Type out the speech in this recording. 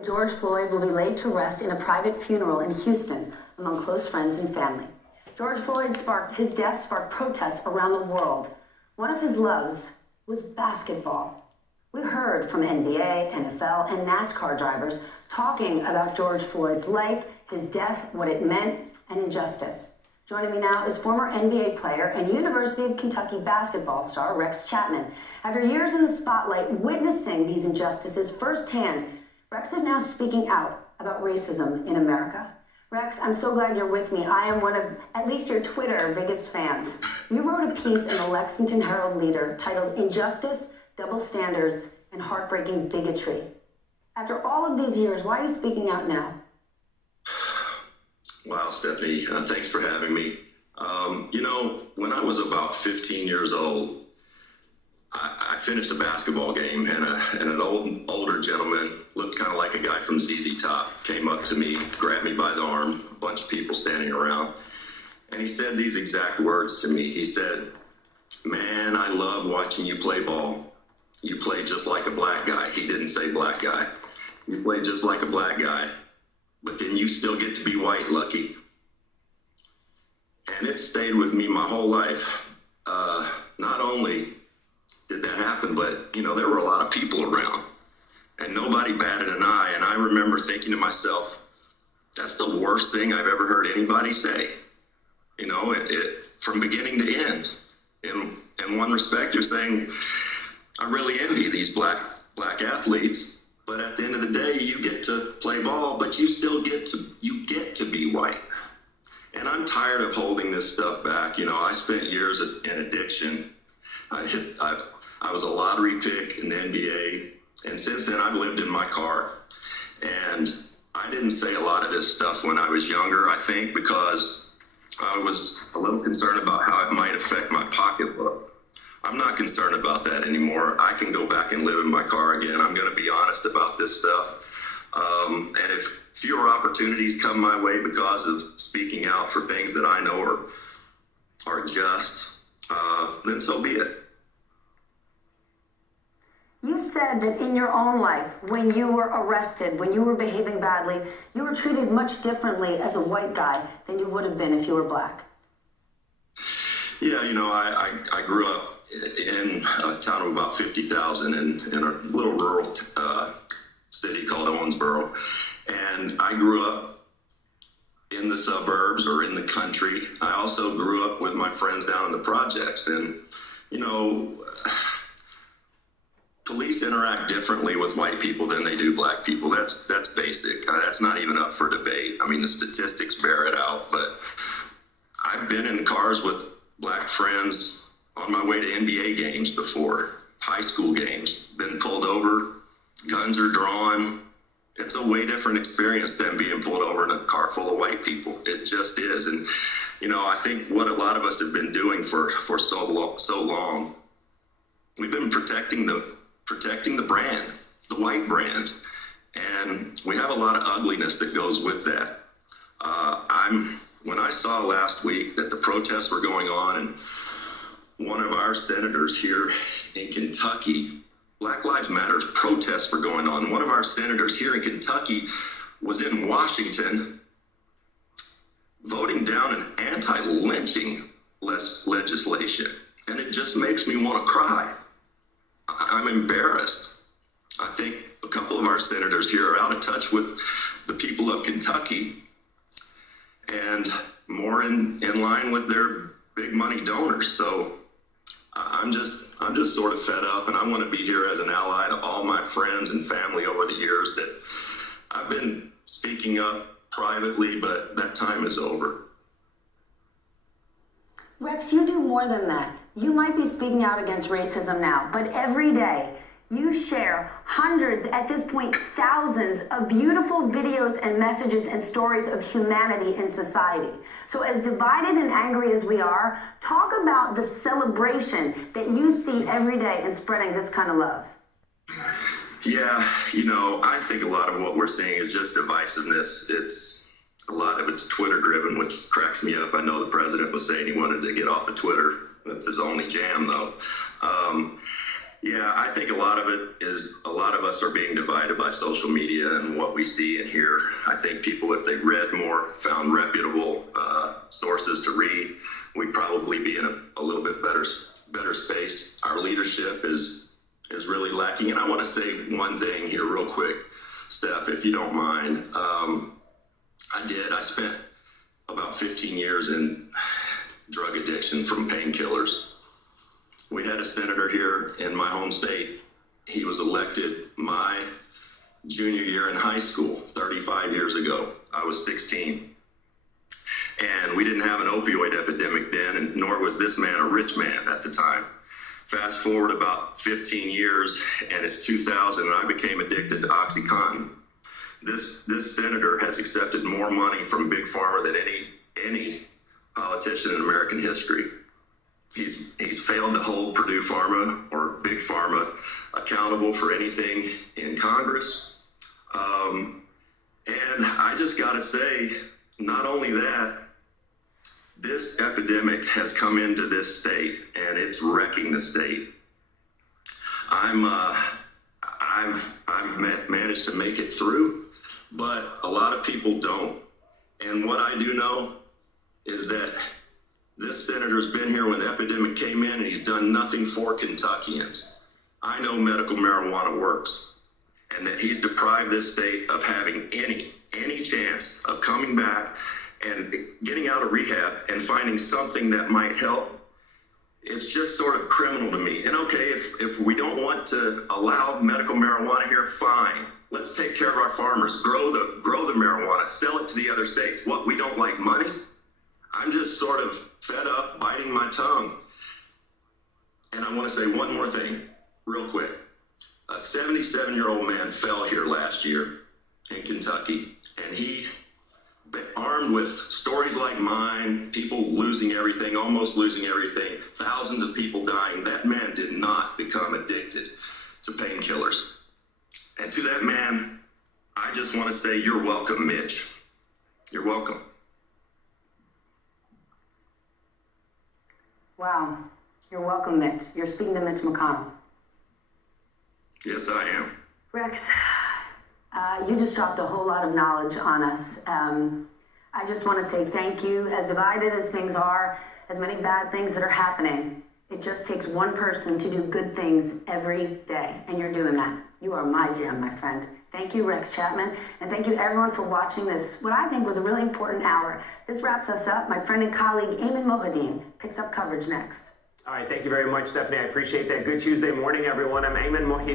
George Floyd will be laid to rest in a private funeral in Houston among close friends and family. George Floyd his death sparked protests around the world. One of his loves was basketball. We heard from NBA, NFL, and NASCAR drivers talking about George Floyd's life, his death, what it meant, and injustice. Joining me now is former NBA player and University of Kentucky basketball star Rex Chapman. After years in the spotlight witnessing these injustices firsthand, Rex is now speaking out about racism in America. Rex, I'm so glad you're with me. I am one of, at least your Twitter, biggest fans. You wrote a piece in the Lexington Herald-Leader titled Injustice, Double Standards, and Heartbreaking Bigotry. After all of these years, why are you speaking out now? Wow, Stephanie, thanks for having me. When I was about 15 years old, I finished a basketball game, and an older gentleman, looked kind of like a guy from ZZ Top, came up to me, grabbed me by the arm, a bunch of people standing around, and he said these exact words to me. He said, "Man, I love watching you play ball. You play just like a black guy." He didn't say black guy. "You play just like a black guy, but then you still get to be white, Lucky." And it stayed with me my whole life. Not only did that happen, but there were a lot of people around and nobody batted an eye. And I remember thinking to myself, that's the worst thing I've ever heard anybody say. From beginning to end. In one respect, you're saying, I really envy these black athletes, but at the end of the day, you get to play ball, but you still get to be white. And I'm tired of holding this stuff back. I spent years in addiction. I was a lottery pick in the NBA, and since then I've lived in my car. And I didn't say a lot of this stuff when I was younger, I think, because I was a little concerned about how it might affect my pocketbook. I'm not concerned about that anymore. I can go back and live in my car again. I'm going to be honest about this stuff. And if fewer opportunities come my way because of speaking out for things that I know are just, then so be it. You said that in your own life, when you were arrested, when you were behaving badly, you were treated much differently as a white guy than you would have been if you were black. Yeah, I grew up in a town of about 50,000 in a little rural city called Owensboro. And I grew up in the suburbs or in the country. I also grew up with my friends down in the projects. And, police interact differently with white people than they do black people. That's basic. That's not even up for debate. I mean, the statistics bear it out. But I've been in cars with black friends on my way to NBA games before, high school games, been pulled over, guns are drawn. It's a way different experience than being pulled over in a car full of white people. It just is. And, I think what a lot of us have been doing for so long, we've been protecting the brand, the white brand. And we have a lot of ugliness that goes with that. When I saw last week that the protests were going on and one of our senators here in Kentucky, Black Lives Matter protests were going on. One of our senators here in Kentucky was in Washington voting down an anti-lynching legislation. And it just makes me want to cry. I'm embarrassed. I think a couple of our senators here are out of touch with the people of Kentucky and more in line with their big money donors. So I'm just sort of fed up, and I want to be here as an ally to all my friends and family over the years that I've been speaking up privately, but that time is over. Rex, you do more than that. You might be speaking out against racism now, but every day you share hundreds, at this point, thousands of beautiful videos and messages and stories of humanity in society. So as divided and angry as we are, talk about the celebration that you see every day in spreading this kind of love. Yeah, I think a lot of what we're seeing is just divisiveness. A lot of it's Twitter driven, which cracks me up. I know the president was saying he wanted to get off of Twitter. That's his only jam, though. Yeah, I think a lot of us are being divided by social media and what we see and hear. I think people, if they read more, found reputable sources to read, we'd probably be in a little bit better space. Our leadership is really lacking. And I want to say one thing here real quick, Steph, if you don't mind. I spent about 15 years in drug addiction from painkillers. We had a senator here in my home state. He was elected my junior year in high school, 35 years ago. I was 16. And we didn't have an opioid epidemic then, and nor was this man a rich man at the time. Fast forward about 15 years, and it's 2000, and I became addicted to OxyContin. This senator has accepted more money from Big Pharma than any politician in American history. He's failed to hold Purdue Pharma or Big Pharma accountable for anything in Congress. And I just got to say, not only that, this epidemic has come into this state and it's wrecking the state. I've managed to make it through, but a lot of people don't. And what I do know is that this senator's been here when the epidemic came in and he's done nothing for Kentuckians. I know medical marijuana works and that he's deprived this state of having any chance of coming back and getting out of rehab and finding something that might help. It's just sort of criminal to me. And okay, if we don't want to allow medical marijuana here, fine. Let's take care of our farmers, grow the marijuana, sell it to the other states. What, we don't like money? I'm just sort of fed up, biting my tongue. And I want to say one more thing real quick. A 77-year-old man fell here last year in Kentucky, and he, armed with stories like mine, people losing everything, almost losing everything, thousands of people dying, that man did not become addicted to painkillers. And to that man, I just want to say, you're welcome, Mitch. You're welcome. Wow. You're welcome, Mitch. You're speaking to Mitch McConnell. Yes, I am. Rex, you just dropped a whole lot of knowledge on us. I just want to say thank you. As divided as things are, as many bad things that are happening, it just takes one person to do good things every day, and you're doing that. You are my gem, my friend. Thank you, Rex Chapman, and thank you everyone for watching this, what I think was a really important hour. This wraps us up. My friend and colleague, Ayman Mohyeldin, picks up coverage next. All right, thank you very much, Stephanie. I appreciate that. Good Tuesday morning, everyone. I'm Ayman Mohyeldin.